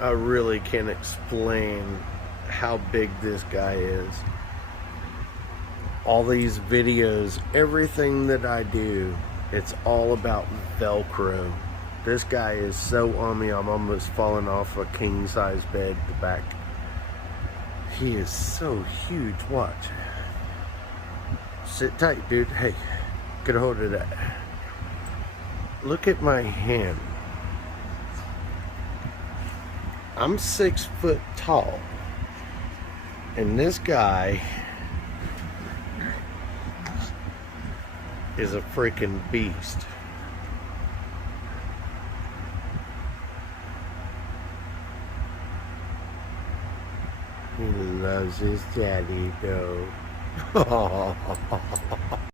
I really can't explain how big this guy is. All these videos, everything that I do, it's all about Velcro. This guy is so on me, I'm almost falling off a king size bed the back. He is so huge. Watch. Sit tight, dude. Hey, get a hold of that. Look at my hand. I'm 6 foot tall, and this guy is a freaking beast. He loves his daddy though.